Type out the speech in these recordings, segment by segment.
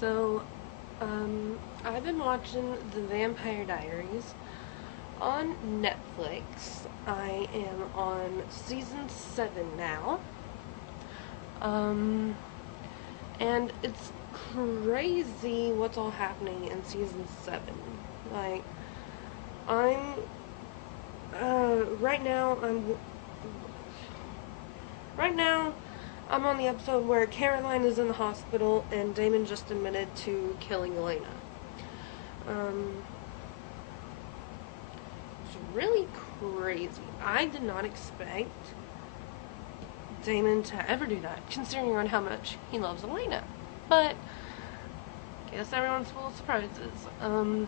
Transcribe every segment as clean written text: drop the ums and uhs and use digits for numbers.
So, I've been watching The Vampire Diaries on Netflix. I am on season 7 now. Um, and it's crazy what's all happening in season 7. Like, I'm, right now, I'm on the episode where Caroline is in the hospital and Damon just admitted to killing Elena. It's really crazy. I did not expect Damon to ever do that, considering on how much he loves Elena. But guess everyone's full of surprises. I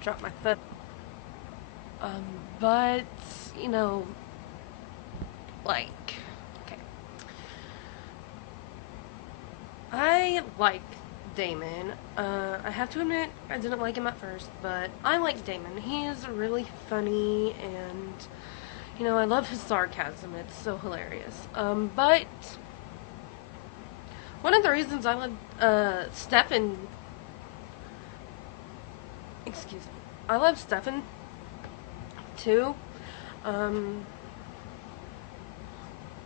dropped my phone. But you know, like, okay, I like Damon. I have to admit, I didn't like him at first, but I like Damon. He is really funny, and, you know, I love his sarcasm. It's so hilarious. But one of the reasons I love, Stefan, excuse me, I love Stefan, too.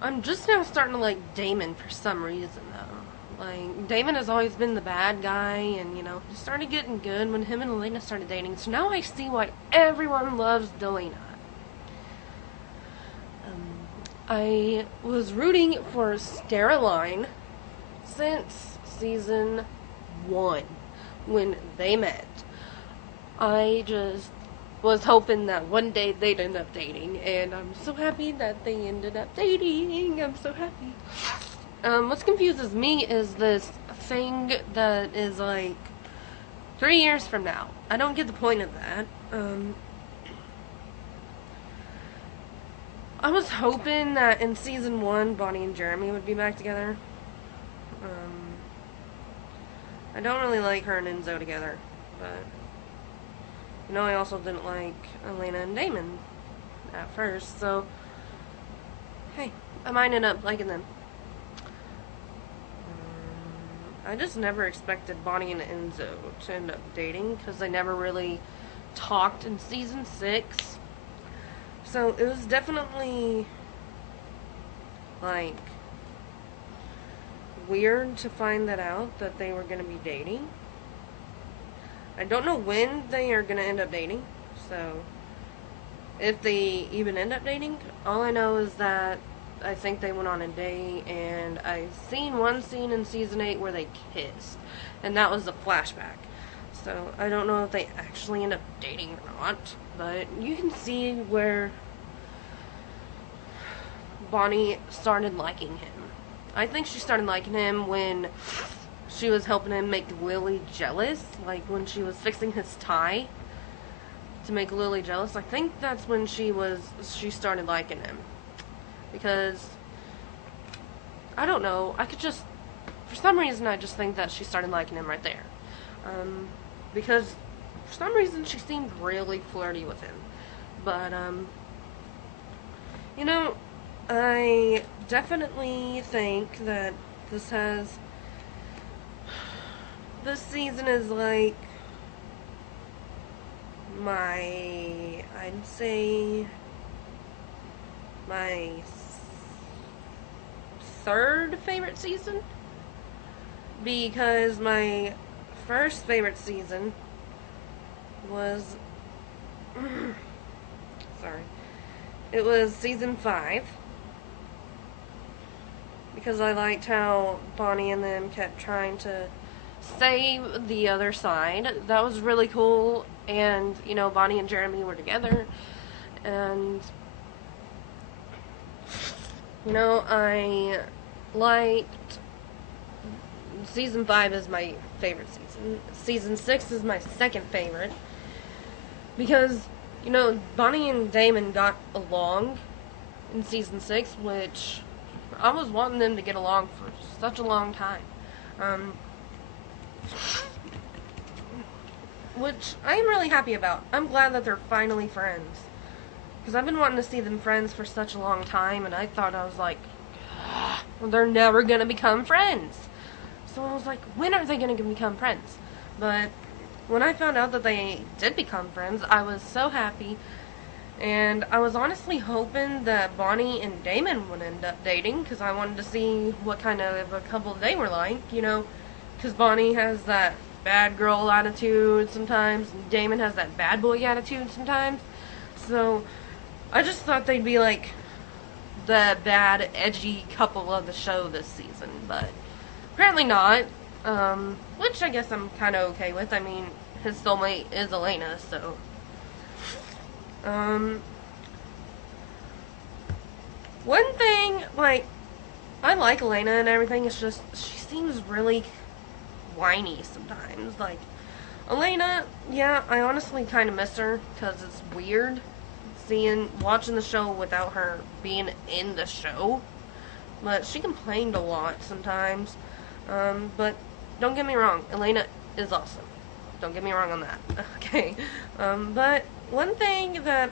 I'm just now starting to like Damon for some reason, though. Like, Damon has always been the bad guy, and, you know, he started getting good when him and Elena started dating, so now I see why everyone loves Delena. I was rooting for Caroline since season 1, when they met. I just was hoping that one day they'd end up dating, and I'm so happy that they ended up dating. I'm so happy. What confuses me is this thing that is like 3 years from now. I don't get the point of that. I was hoping that in season 1, Bonnie and Jeremy would be back together. I don't really like her and Enzo together, but, you know, I also didn't like Elena and Damon at first, so, hey, I might end up liking them. I just never expected Bonnie and Enzo to end up dating, because they never really talked in season 6. So it was definitely, like, weird to find that out, that they were going to be dating. I don't know when they are going to end up dating, so if they even end up dating. All I know is that I think they went on a date, and I've seen one scene in season 8 where they kissed, and that was a flashback. So I don't know if they actually end up dating or not, but you can see where Bonnie started liking him. I think she started liking him when she was helping him make Lily jealous, like when she was fixing his tie to make Lily jealous. I think that's when she started liking him. Because, I don't know, for some reason I just think that she started liking him right there. Because, for some reason she seemed really flirty with him. But, you know, I definitely think that this season is like I'd say my third favorite season, because my first favorite season was sorry, it was season 5, because I liked how Bonnie and them kept trying to save the other side. That was really cool, and, you know, Bonnie and Jeremy were together, and, you know, I liked season 5 is my favorite season. Season 6 is my second favorite, because, you know, Bonnie and Damon got along in season 6, which I was wanting them to get along for such a long time. which I am really happy about. I'm glad that they're finally friends. Because I've been wanting to see them friends for such a long time, and I thought I was like, well, they're never going to become friends. So I was like, when are they going to become friends? But when I found out that they did become friends, I was so happy. And I was honestly hoping that Bonnie and Damon would end up dating, because I wanted to see what kind of a couple they were like, you know. Because Bonnie has that bad girl attitude sometimes, and Damon has that bad boy attitude sometimes. So I just thought they'd be like the bad, edgy couple of the show this season, but apparently not. Which I guess I'm kind of okay with. I mean, his soulmate is Elena, so. One thing, like, I like Elena and everything, it's just, she seems really whiny sometimes. Like, Elena, yeah, I honestly kind of miss her, because it's weird watching the show without her being in the show. But she complained a lot sometimes. But don't get me wrong, Elena is awesome. Don't get me wrong on that. Okay. But one thing that,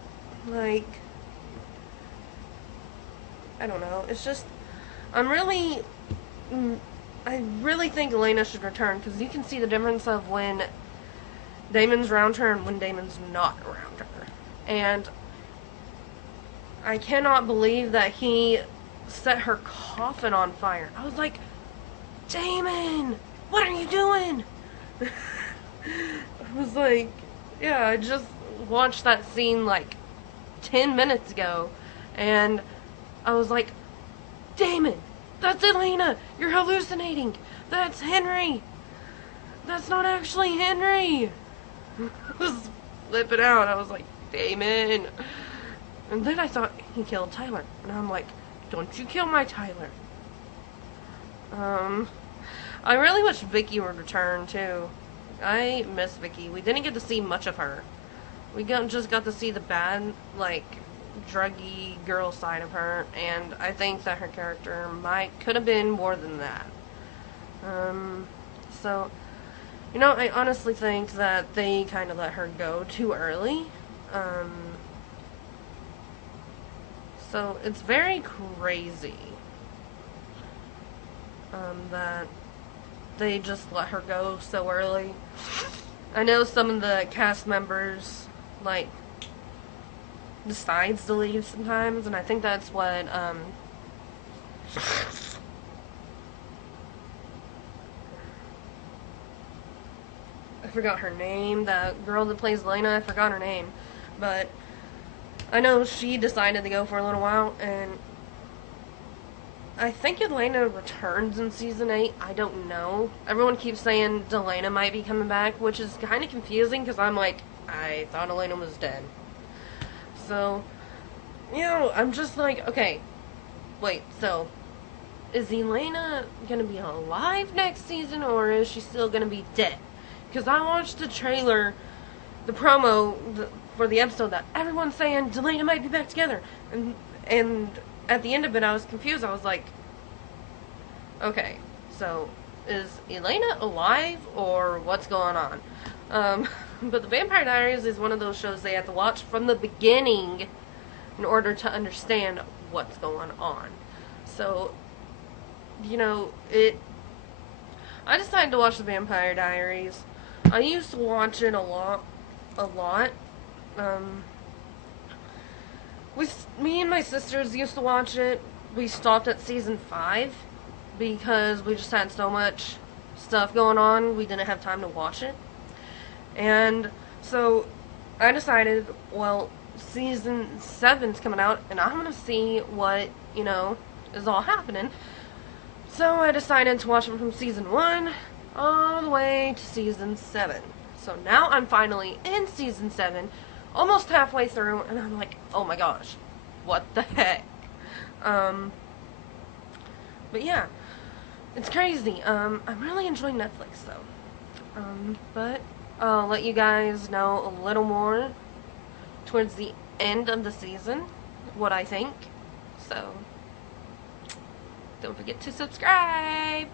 like, I don't know, it's just, I really think Elena should return, because you can see the difference of when Damon's around her and when Damon's not around her. And I cannot believe that he set her coffin on fire. I was like, Damon, what are you doing? I was like, yeah, I just watched that scene like 10 minutes ago, and I was like, Damon, that's Elena, you're hallucinating, that's Henry, that's not actually Henry. I was flipping out. I was like, Damon. And then I thought he killed Tyler, and I'm like, don't you kill my Tyler. I really wish Vicky would return too. I miss Vicky. We didn't get to see much of her. We just got to see the bad, like, druggy girl side of her, and I think that her character could have been more than that. So, you know, I honestly think that they kind of let her go too early. So it's very crazy that they just let her go so early. I know some of the cast members, like, decides to leave sometimes, and I think that's what, I forgot her name, that girl that plays Lena, I forgot her name, but I know she decided to go for a little while, and I think Elena returns in season 8. I don't know. Everyone keeps saying Delana might be coming back, which is kind of confusing because I'm like, I thought Elena was dead. So, you know, I'm just like, okay, wait, so is Elena gonna be alive next season, or is she still gonna be dead? Because I watched the trailer, the promo for the episode that everyone's saying Delana might be back together, and at the end of it, I was confused. I was like, okay, so is Elena alive, or what's going on? But The Vampire Diaries is one of those shows they have to watch from the beginning in order to understand what's going on. So, you know, I decided to watch The Vampire Diaries. I used to watch it a lot. Me and my sisters used to watch it. We stopped at season 5 because we just had so much stuff going on. We didn't have time to watch it. And so I decided, well, season 7's coming out, and I'm going to see what, you know, is all happening. So I decided to watch it from season 1 all the way to season 7. So now I'm finally in season 7, almost halfway through, and I'm like, oh my gosh, what the heck? But yeah, it's crazy. I'm really enjoying Netflix though. But I'll let you guys know a little more towards the end of the season, what I think. So, don't forget to subscribe!